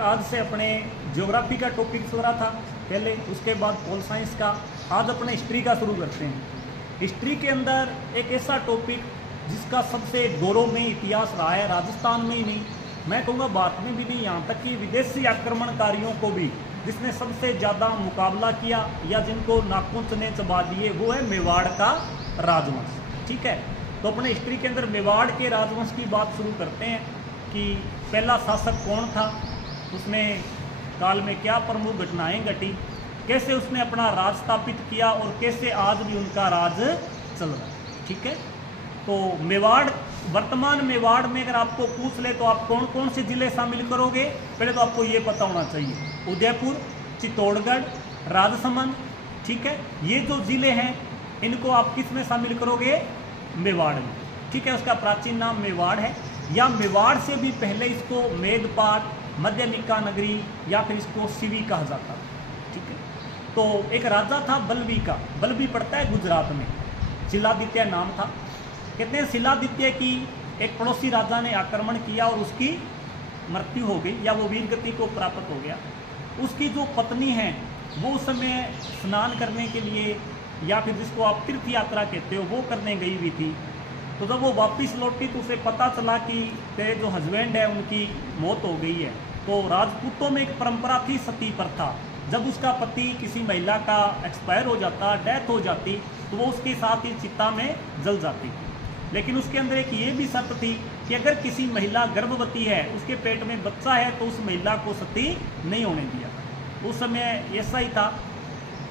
आज से अपने ज्योग्राफी का टॉपिक हो रहा था पहले, उसके बाद पोल साइंस का। आज अपने हिस्ट्री का शुरू करते हैं। हिस्ट्री के अंदर एक ऐसा टॉपिक जिसका सबसे गौरवमय इतिहास रहा है, राजस्थान में ही नहीं, मैं कहूँगा भारत में भी नहीं, यहाँ तक कि विदेशी आक्रमणकारियों को भी जिसने सबसे ज़्यादा मुकाबला किया या जिनको नाखून ने चबा दिए, वो है मेवाड़ का राजवंश। ठीक है, तो अपने हिस्ट्री के अंदर मेवाड़ के राजवंश की बात शुरू करते हैं कि पहला शासक कौन था, उसने काल में क्या प्रमुख घटनाएं घटी, कैसे उसने अपना राज स्थापित किया और कैसे आज भी उनका राज चल रहा है। ठीक है, तो मेवाड़, वर्तमान मेवाड़ में अगर आपको पूछ ले तो आप कौन कौन से जिले शामिल करोगे? पहले तो आपको ये पता होना चाहिए, उदयपुर, चित्तौड़गढ़, राजसमंद। ठीक है, ये जो जिले हैं इनको आप किस में शामिल करोगे? मेवाड़ में। ठीक है, उसका प्राचीन नाम मेवाड़ है, या मेवाड़ से भी पहले इसको मेदपाट, मध्यनिका नगरी या फिर इसको सिवी कहा जाता है। ठीक है, तो एक राजा था बल्बी का, बल्बी पड़ता है गुजरात में, शिलादित्य नाम था। कहते हैं शिलादित्य की एक पड़ोसी राजा ने आक्रमण किया और उसकी मृत्यु हो गई या वो वीरगति को प्राप्त हो गया। उसकी जो पत्नी है वो उस समय स्नान करने के लिए या फिर जिसको आप तीर्थ यात्रा कहते हो वो करने गई हुई थी। तो जब वो वापस लौटी तो उसे पता चला कि तेरे जो हस्बैंड है उनकी मौत हो गई है। तो राजपूतों में एक परंपरा थी सती प्रथा, जब उसका पति किसी महिला का एक्सपायर हो जाता, डेथ हो जाती, तो वो उसके साथ ही चिता में जल जाती। लेकिन उसके अंदर एक ये भी शर्त थी कि अगर किसी महिला गर्भवती है, उसके पेट में बच्चा है, तो उस महिला को सती नहीं होने दिया। उस समय ऐसा ही था।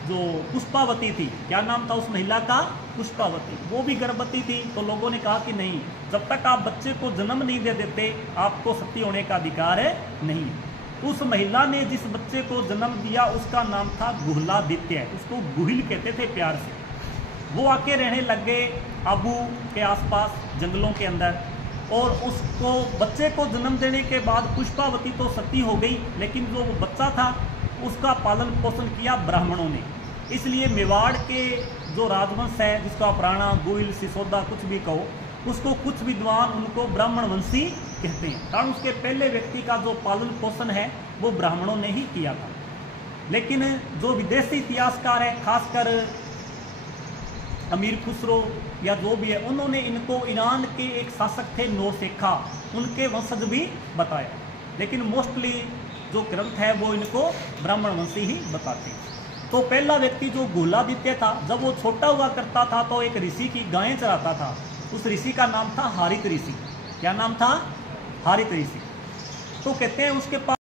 जो पुष्पावती थी, क्या नाम था उस महिला का? पुष्पावती। वो भी गर्भवती थी, तो लोगों ने कहा कि नहीं, जब तक आप बच्चे को जन्म नहीं दे देते आपको सती होने का अधिकार है नहीं। उस महिला ने जिस बच्चे को जन्म दिया उसका नाम था गुहलादित्य, उसको गुहिल कहते थे प्यार से। वो आके रहने लग गए आबू के आसपास जंगलों के अंदर, और उसको बच्चे को जन्म देने के बाद पुष्पावती तो सती हो गई, लेकिन जो वो बच्चा था उसका पालन पोषण किया ब्राह्मणों ने। इसलिए मेवाड़ के जो राजवंश है, जिसको आप राणा, गोइल, सिसोदा कुछ भी कहो, उसको कुछ विद्वान उनको ब्राह्मण वंशी कहते हैं, कारण उसके पहले व्यक्ति का जो पालन पोषण है वो ब्राह्मणों ने ही किया था। लेकिन जो विदेशी इतिहासकार है, खासकर अमीर खुसरो या जो भी है, उन्होंने इनको ईरान के एक शासक थे नौशेखा, उनके वंशज भी बताया। लेकिन मोस्टली जो ग्रंथ है वो इनको ब्राह्मण वंशी ही बताते हैं। तो पहला व्यक्ति जो गुहलादित्य था, जब वो छोटा हुआ करता था तो एक ऋषि की गायें चराता था। उस ऋषि का नाम था हारित ऋषि। क्या नाम था? हारित ऋषि। तो कहते हैं उसके पास